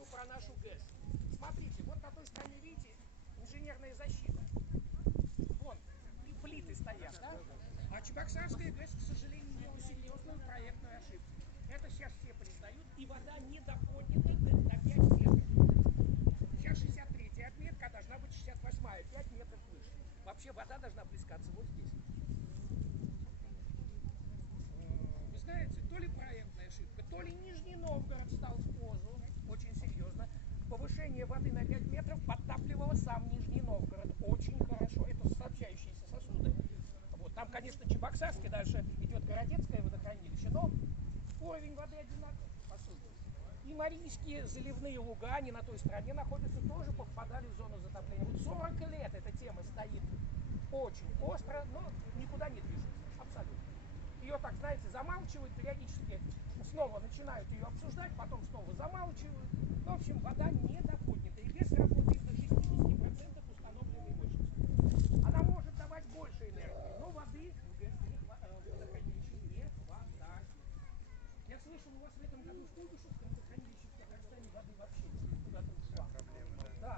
расскажу про нашу ГЭС. Смотрите, вот на той стороне, видите, инженерная защита. Вон, и плиты стоят, да? А Чебоксарская ГЭС, к сожалению, имела серьезную проектную ошибку. Это сейчас все признают, и вода не доподнята на 5 метров. Сейчас 63-я отметка, а должна быть 68-я, 5 метров выше. Вообще вода должна плескаться вот здесь. Вы знаете, то ли проектная ошибка, то ли Нижний Новгород стал в позу, очень серьезно. Повышение воды на 5 метров подтапливало сам Нижний Новгород очень хорошо. Это сообщающиеся сосуды. Вот. Там, конечно, Чебоксарский, дальше идет Городецкое водохранилище, но уровень воды одинаков, по сути. И Марийские заливные луга, они на той стороне находятся, тоже попадали в зону затопления. Вот 40 лет эта тема стоит очень остро, но никуда не движется, абсолютно. Ее, так знаете, замалчивают, периодически снова начинают ее обсуждать, потом снова замалчивают. В общем, вода не доподнята. И ГЭС работает на 60% установленной мощности. Она может давать больше энергии, но воды в ГЭС в водохранилище не хватает. Я слышал, у вас в этом году в Куйбышевском водохранилище в Казахстане воды вообще нет. Куда-то ушла. Проблема, да. Да.